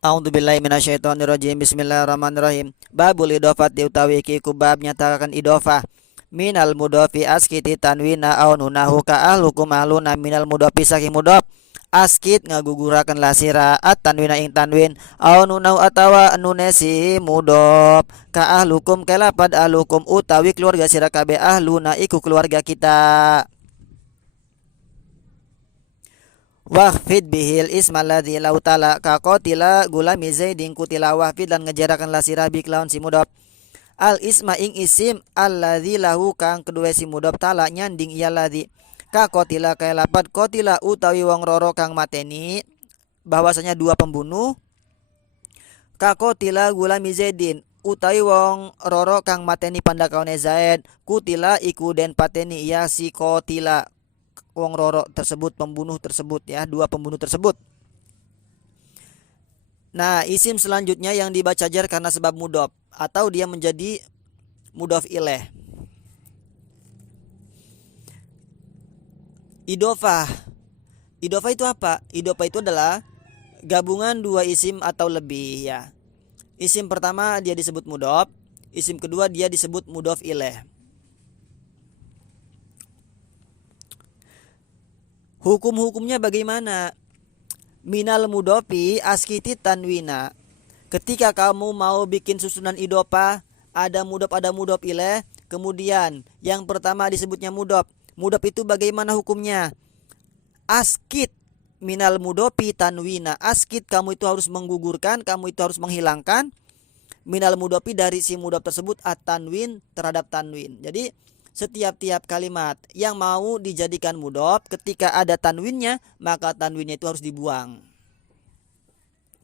A'udzubillahi minasyaitonirrajim. Bismillahirrahmanirrahim. Babul idhofati utawi iki kubab nyatakan idhofah minal mudhofi askiti tanwina aw nunahu ka ahlukum ahluna minal mudhofi saking mudhof askit ngagugurakan lasira at tanwina ing tanwin aw nunahu atawa nunesi mudhof ka ahlukum kelapad ahlukum utawi keluarga sira kabeh ahluna iku keluarga kita. Wahfid bihil isma alladzi lau tala ka qatila gulami zaidin kutila wahfid dan ngejarakan la sirabi kelawan si mudhaf al isma ing isim alladzi lahu kang kedua si mudhaf tala nyanding iya ladzi ka qatila kaya lapat qatila utawi wong roro kang mateni bahwasanya dua pembunuh ka qatila gulami zaidin utawi wong roro kang mateni pandakaune Zaid kutila iku den pateni iya si qatila wong roro tersebut, pembunuh tersebut ya, dua pembunuh tersebut. Nah, isim selanjutnya yang dibaca jar karena sebab mudhof atau dia menjadi mudhof ilaih. Idhofah. Idhofah itu apa? Idhofah itu adalah gabungan dua isim atau lebih ya. Isim pertama dia disebut mudhof, isim kedua dia disebut mudhof ilaih. Hukum-hukumnya bagaimana? Minal mudhofi askiti tanwina. Ketika kamu mau bikin susunan idhofah, ada mudhof ilaih, kemudian yang pertama disebutnya mudhof. Mudhof itu bagaimana hukumnya? Askit minal mudhofi tanwina. Askit kamu itu harus menggugurkan, kamu itu harus menghilangkan minal mudhofi dari si mudhof tersebut at-tanwin terhadap tanwin. Jadi setiap kalimat yang mau dijadikan mudhof ketika ada tanwinnya maka tanwinnya itu harus dibuang.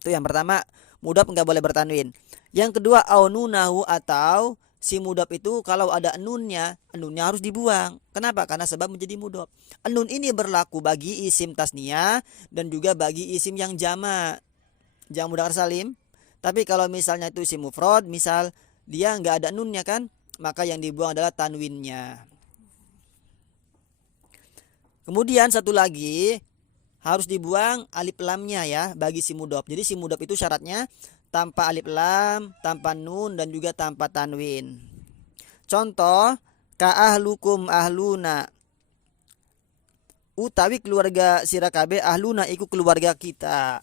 Itu yang pertama, mudhof enggak boleh bertanwin. Yang kedua aununahu atau si mudhof itu kalau ada nunnya harus dibuang. Kenapa? Karena sebab menjadi mudhof. Nun ini berlaku bagi isim tasniyah dan juga bagi isim yang jama' mudzakkar salim. Tapi kalau misalnya itu isim mufrad, misal dia enggak ada nunnya kan, maka yang dibuang adalah tanwinnya. Kemudian satu lagi harus dibuang alif lamnya ya bagi si mudhof. Jadi si mudhof itu syaratnya tanpa alif lam, tanpa nun dan juga tanpa tanwin. Contoh ka ahlukum ahluna. Utawi keluarga sira kabeh ahluna iku keluarga kita.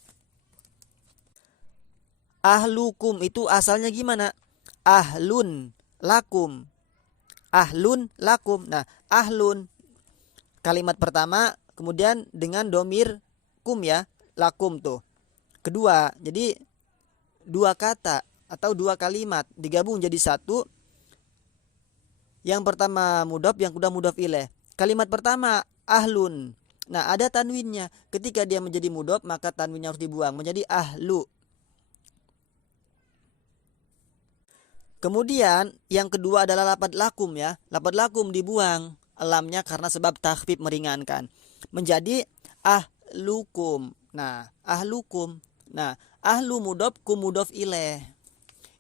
Ahlukum itu asalnya gimana? Ahlun lakum. Ahlun lakum. Nah, ahlun kalimat pertama kemudian dengan domir kum ya, lakum tuh. Kedua, jadi dua kata atau dua kalimat digabung jadi satu. Yang pertama mudhof, yang kedua mudhof ilaih. Kalimat pertama ahlun. Nah, ada tanwinnya. Ketika dia menjadi mudhof maka tanwinnya harus dibuang menjadi ahlu. Kemudian yang kedua adalah lafadz lakum ya. Lafadz lakum dibuang lamnya karena sebab takhfif meringankan. Menjadi ahlukum. Nah, ahlukum. Nah, ahlu mudhof kum mudhof ilaih.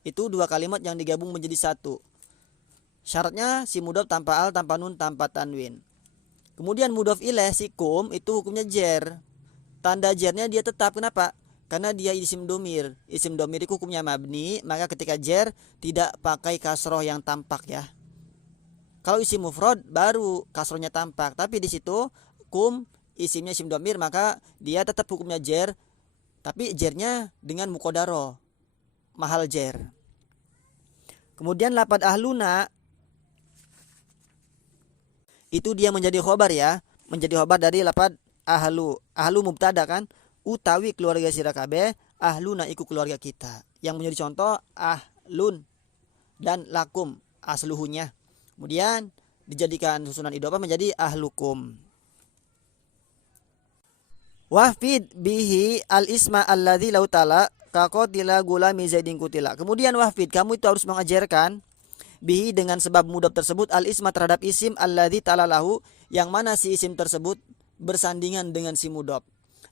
Itu dua kalimat yang digabung menjadi satu. Syaratnya si mudhof tanpa al, tanpa nun, tanpa tanwin. Kemudian mudhof ilaih si kum itu hukumnya jer. Tanda jernya dia tetap. Kenapa? Karena dia isim domir. Isim domir itu hukumnya mabni, maka ketika jer tidak pakai kasroh yang tampak ya. Kalau isim mufrad baru kasrohnya tampak, tapi di situ kum isimnya isim domir maka dia tetap hukumnya jer, tapi jernya dengan muqaddarah mahal jer. Kemudian lafadz ahluna itu dia menjadi khobar ya, menjadi khobar dari lafadz ahlu. Ahlu mubtada kan? Utawi keluarga sira kabeh ahluna iku keluarga kita. Yang menjadi contoh ahlun dan lakum asluhunya. Kemudian dijadikan susunan idhofah menjadi ahlukum. Wahfid bihi al isma alladzi lau tala ka qatila gulami zaidin kutila. Kemudian wahfid kamu itu harus mengajarkan bihi dengan sebab mudhof tersebut al isma terhadap isim alladzi tala lahu yang mana si isim tersebut bersandingan dengan si mudhof.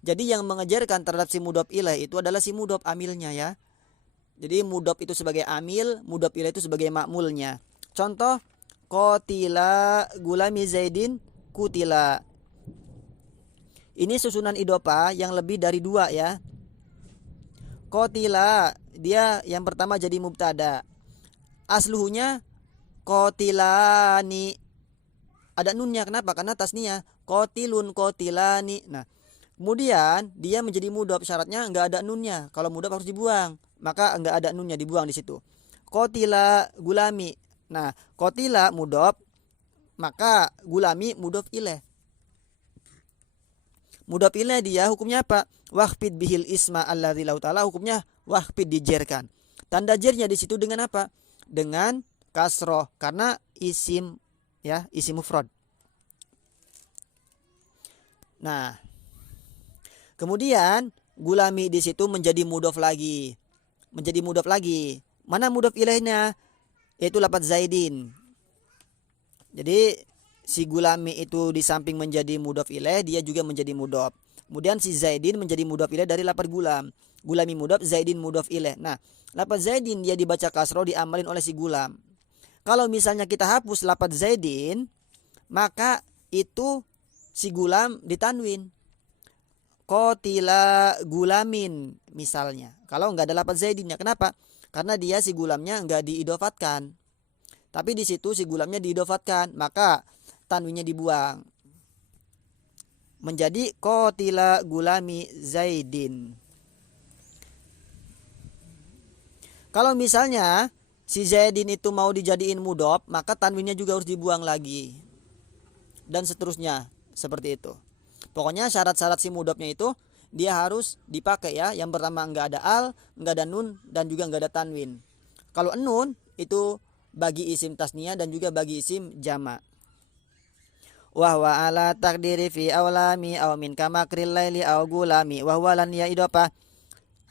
Jadi yang mengejarkan terhadap si mudhof ilaih itu adalah si mudhof amilnya ya. Jadi mudhof itu sebagai amil, mudhof ilaih itu sebagai makmulnya. Contoh qatila gulami zaidin kutila. Ini susunan idhofah yang lebih dari dua ya. Qotila, dia yang pertama jadi mubtada. Asluhunya qatilani. Ada nunnya, kenapa? Karena tasniyah. Qatilun qatilani. Nah, kemudian dia menjadi mudhof, syaratnya enggak ada nunnya. Kalau mudhof harus dibuang, maka enggak ada nunnya, dibuang di situ. Qotila gulami. Nah, qotila mudhof, maka gulami mudhof ilaih. Mudhof ilaih dia hukumnya apa? Wahfid bihil isma alladzi lahu ta'ala, hukumnya wahfid dijerkan. Tanda jernya di situ dengan apa? Dengan kasroh, karena isim ya, isim mufrad. Nah, kemudian gulami di situ menjadi mudhof lagi. Menjadi mudhof lagi. Mana mudhof ilaihnya? Yaitu lafaz zaidin. Jadi si gulami itu di samping menjadi mudhof ilaih, dia juga menjadi mudhof. Kemudian si zaidin menjadi mudhof ilaih dari lafaz gulam. Gulami mudhof, zaidin mudhof ilaih. Nah, lafaz zaidin dia dibaca kasroh, diamalin oleh si gulam. Kalau misalnya kita hapus lafaz zaidin, maka itu si gulam ditanwin. Qotila gulamin misalnya. Kalau enggak ada lafaz zaidinnya, kenapa? Karena dia si gulamnya enggak diidofatkan. Tapi di situ si gulamnya diidofatkan, maka tanwinnya dibuang. Menjadi qotila gulami zaidin. Kalau misalnya si zaidin itu mau dijadiin mudhof, maka tanwinnya juga harus dibuang lagi. Dan seterusnya, seperti itu. Pokoknya syarat-syarat si mudhofnya itu dia harus dipakai ya. Yang pertama enggak ada al, enggak ada nun, dan juga enggak ada tanwin. Kalau nun itu bagi isim tasniyah dan juga bagi isim jama'. Wahwa ala takdiri fi awlami aw min kamakril laili aw gulami. Wahwa lan ya idopah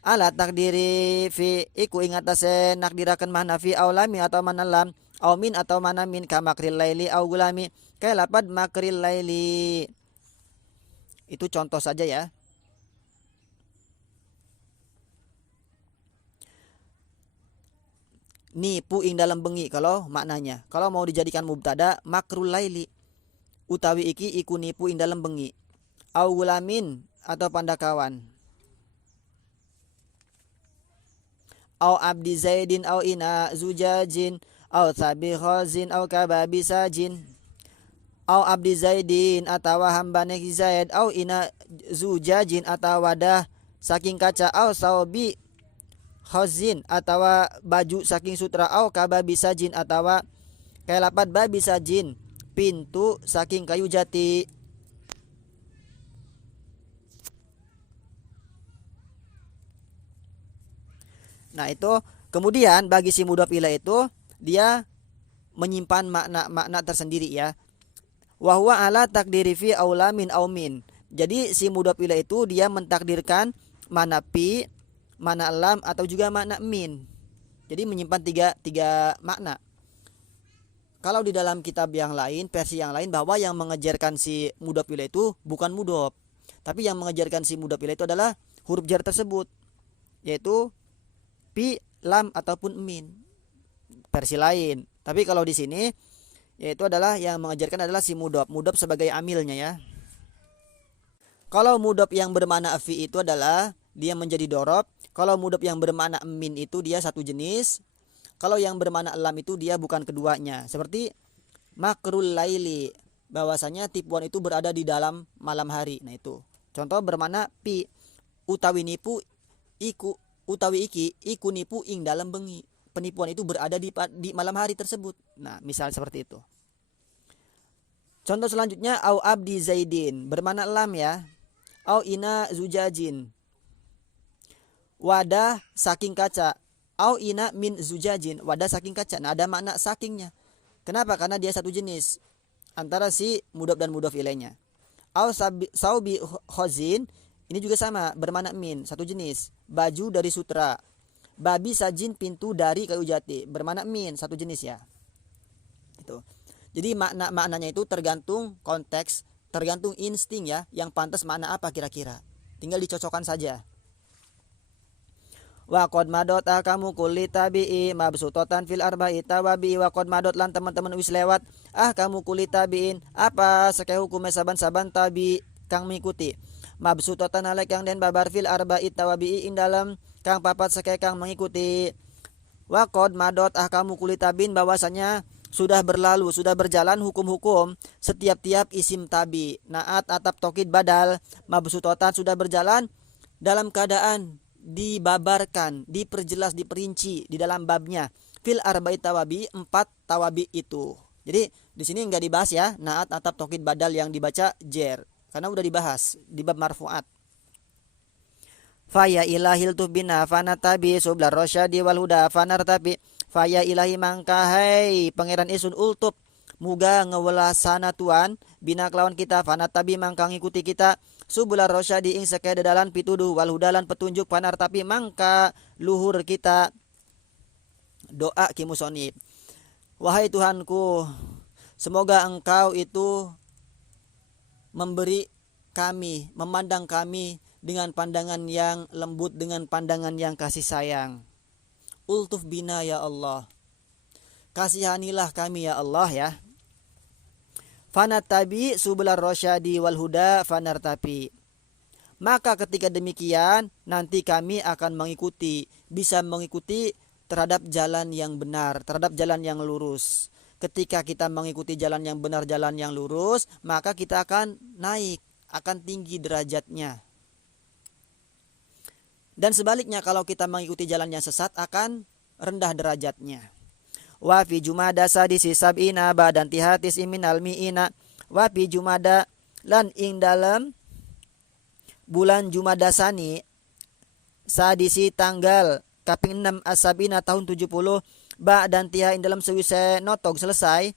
ala takdiri fi iku ingatase nakdirakan mana fi awlami atau mana lam, aw min atau mana min kamakril laili aw gulami. Kayak lapad makril laili. Itu contoh saja ya. Nipu ing dalam bengi kalau maknanya. Kalau mau dijadikan mubtada, makrul laili. Utawi iki iku nipu ing dalam bengi. Au gulamin atau pandakawan. Au abdi zaidin au ina zujajin au sabi khazin au kababi sajin. Au abdi zaidin atau hambane zaid au ina zujajin atau wadah saking kaca au saubi khazin atau baju saking sutra au kababi sajin atau kayak lapat babi sajin pintu saking kayu jati. Nah itu kemudian bagi si mudhof ilaih itu dia menyimpan makna-makna tersendiri ya. Wa huwa ala takdiri fi aula min au min. Jadi si mudhof ilaih itu dia mentakdirkan mana fi, mana lam atau juga makna min. Jadi menyimpan tiga makna. Kalau di dalam kitab yang lain, versi yang lain, bahwa yang mengejarkan si mudhof ilaih itu bukan mudhof, tapi yang mengejarkan si mudhof ilaih itu adalah huruf jar tersebut, yaitu fi, lam ataupun min. Versi lain. Tapi kalau di sini yaitu adalah yang mengejarkan adalah si mudhof sebagai amilnya ya. Kalau mudhof yang bermakna fi itu adalah dia menjadi dorob. Kalau mudhof yang bermakna min itu dia satu jenis. Kalau yang bermakna lam itu dia bukan keduanya. Seperti makrul laili, bahwasanya tipuan itu berada di dalam malam hari. Nah itu contoh bermakna pi, utawi nipu iku, utawi iki iku nipu ing dalam bengi. Penipuan itu berada di malam hari tersebut. Nah misal seperti itu. Contoh selanjutnya au abdi zaidin, bermakna lam ya. Au ina zujajin, wadah saking kaca. Au ina min zujajin, wadah saking kaca. Nah ada makna sakingnya. Kenapa? Karena dia satu jenis antara si mudhof dan mudhof ilaihnya. Au saubi khazin, ini juga sama, bermakna min, satu jenis. Baju dari sutra. Babi sajin, pintu dari kayu jati, bermakna min, satu jenis ya. Itu. Jadi maknanya itu tergantung konteks, tergantung insting ya, yang pantas makna apa kira-kira. Tinggal dicocokkan saja. Wa qad madot akamu kulli tabi'i mabsutotan fil arba'i tawabi. Wa qad madot lan teman-teman wis lewat kamu kulli tabi'in, apa sakeh hukume saban-saban tabi kang mengikuti. Mabsutotan alek yang den babar fil arba'i tawabi ing dalam kang papat sake kang mengikuti. Waqad madot ahkamu kulitabin, bahwasanya sudah berlalu, sudah berjalan hukum-hukum setiap-tiap isim tabi. Naat atap tokid badal mabsutotan sudah berjalan dalam keadaan dibabarkan, diperjelas, diperinci di dalam babnya. Fil arba'it tawabi, 4 tawabi itu. Jadi di sini enggak dibahas ya naat atap tokid badal yang dibaca jer, karena udah dibahas di bab marfuat. Faya ilahil tuhbina fanatabi sublar rosyadi wal huda fanartabi. Faya ilahi mangkahai pangeran isun ultub muga ngewelasana tuan bina kelawan kita fanatabi mangka ngikuti kita subular rosyadi ing sakeda dalan pituduh wal hudalan petunjuk fanartabi mangka luhur kita. Doa ki musonib. Wahai Tuhanku, semoga engkau itu memberi kami, memandang kami dengan pandangan yang lembut, dengan pandangan yang kasih sayang. Ultuf bina ya Allah, kasihanilah kami ya Allah ya. Fanatabi subular rosyadi wal huda fanartabi. Maka ketika demikian nanti kami akan mengikuti, bisa mengikuti terhadap jalan yang benar, terhadap jalan yang lurus. Ketika kita mengikuti jalan yang benar, jalan yang lurus, maka kita akan naik, akan tinggi derajatnya. Dan sebaliknya kalau kita mengikuti jalan yang sesat akan rendah derajatnya. Wa fi jumada sadisi sab'ina badan tihatis iminal mi'ina. Wa fi jumada lan ing dalam bulan Jumada Sani sadisi tanggal kaping 6 asabina tahun 70 ba dan tiha ing dalam sewise notog selesai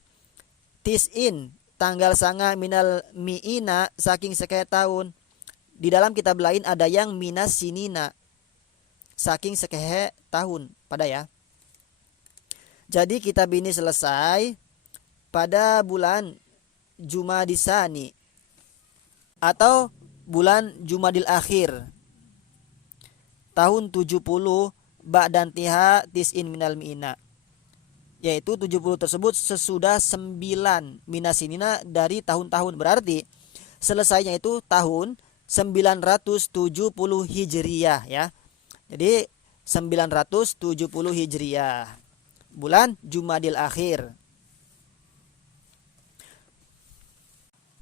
tisin tanggal sanga minal mi'ina saking sekaya tahun. Di dalam kitab lain ada yang minas sinina saking sekehe tahun pada ya. Jadi kitab ini selesai pada bulan Jumadisani atau bulan Jumadil Akhir tahun 70 ba'dan tiha tis'in minal mi'ina, yaitu 70 tersebut sesudah 9 minasinina dari tahun-tahun, berarti selesainya itu tahun 970 Hijriyah ya. Jadi 970 Hijriyah bulan Jumadil Akhir.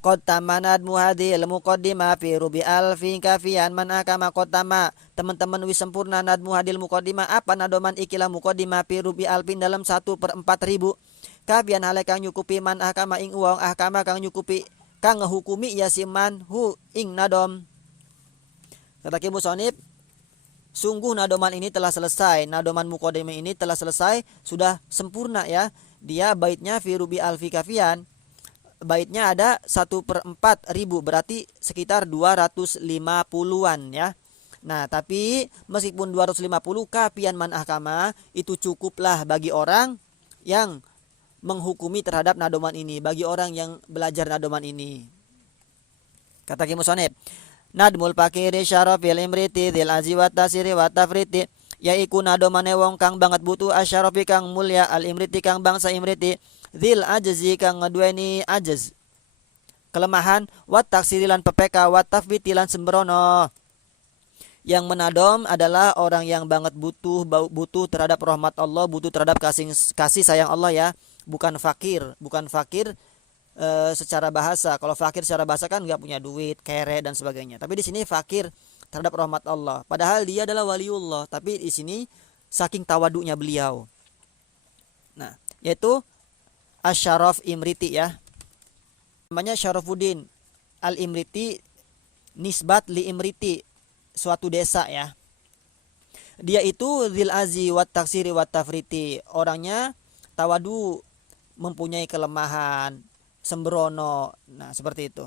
Qad tamanad muhadil muqaddimah fi rubi alfi kafian man akama qotama. Teman-teman wis sempurna nad muhadil muqaddimah apa nadoman ikilah muqaddimah fi rubi alfin dalam 1/4000 kafian hale kang nyukupi man akama ing uang ahkama kang nyukupi kang ngehukumi yasiman hu ing nadom. Kata ki musonib, sungguh nadoman ini telah selesai, nadoman muqaddimah ini telah selesai, sudah sempurna ya. Dia baitnya fi rubi alfi kafian, baitnya ada 1/4000, berarti sekitar 250-an ya. Nah tapi meskipun 250 kafian man ahkama itu cukuplah bagi orang yang menghukumi terhadap nadoman ini, bagi orang yang belajar nadoman ini. Kata ki musonib, nadmul pakiri syarafil imriti dhil azi wa tasiri wa tafriti, yaiku nadomane wong kang banget butuh asyarafi kang mulia al imriti kang bangsa imriti dhil ajzi kang ngeduweni ajz kelemahan wa taksiri lan pepeka wa tafwiti lan sembrono. Yang menadom adalah orang yang banget butuh terhadap rahmat Allah, butuh terhadap kasih sayang Allah ya, bukan fakir secara bahasa. Kalau fakir secara bahasa kan nggak punya duit, kere dan sebagainya. Tapi di sini fakir terhadap rahmat Allah. Padahal dia adalah waliullah. Tapi di sini saking tawadunya beliau. Nah, yaitu Asyaraf Imriti ya. Namanya Syarafuddin Al-Imriti, nisbat li Imriti, suatu desa ya. Dia itu dzil azi wat taksiri wat tafriti. Orangnya tawadu, mempunyai kelemahan, sembrono. Nah, seperti itu.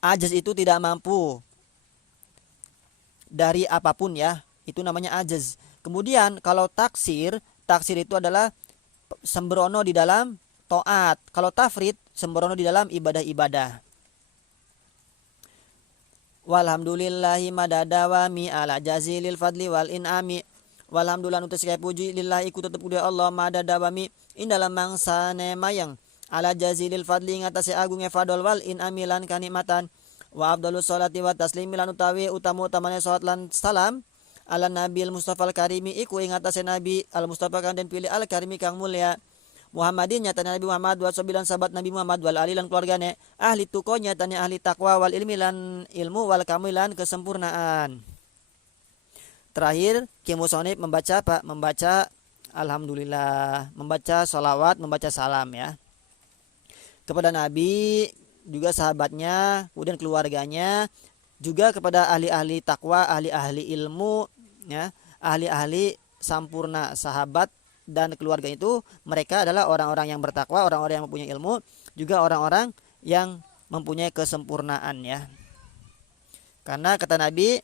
Ajaz itu tidak mampu dari apapun ya. Itu namanya ajaz. Kemudian kalau taksir itu adalah sembrono di dalam taat. Kalau tafrid, sembrono di dalam ibadah-ibadah. Walhamdulillahi madadawami ala jazilil fadli wal in'ami. Walhamdulillah untuk sekali puji lillahi ku tetap kuda Allah madadawami in dalam mangsa nemayang ala jazilil fadli ngatasi agungnya fadol wal in'ami lan kanikmatan. Wa afdalus salati wa taslimi lan utawi utamu utamanya salat lan salam ala nabil mustafa al karimi iku ing atase nabi al mustafa kang den pilih al karimi kang mulia Muhammadin nyatanya Nabi Muhammad wa sabilan sahabat Nabi Muhammad wal ali lan keluargane ahli tuko nyatanya ahli takwa wal ilmi lan ilmu wal kamilan kesempurnaan. Terakhir kimusonib membaca apa? Membaca alhamdulillah, membaca salawat, membaca salam ya kepada Nabi, juga sahabatnya, kemudian keluarganya, juga kepada ahli-ahli takwa, ahli-ahli ilmu ya, ahli-ahli sampurna sahabat dan keluarga itu mereka adalah orang-orang yang bertakwa, orang-orang yang mempunyai ilmu, juga orang-orang yang mempunyai kesempurnaan ya. Karena kata Nabi,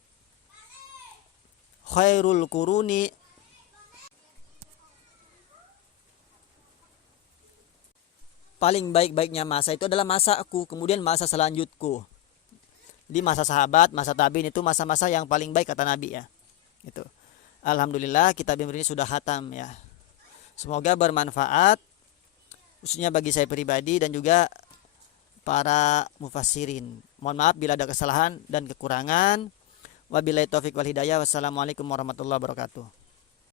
khairul quruni paling baik-baiknya masa itu adalah masaku, kemudian masa selanjutku. Di masa sahabat, masa tabiin itu masa-masa yang paling baik kata Nabi ya. Itu. Alhamdulillah kitab ini sudah khatam ya. Semoga bermanfaat khususnya bagi saya pribadi dan juga para mufassirin. Mohon maaf bila ada kesalahan dan kekurangan. Wabillahi taufik wal hidayah. Wassalamualaikum warahmatullahi wabarakatuh.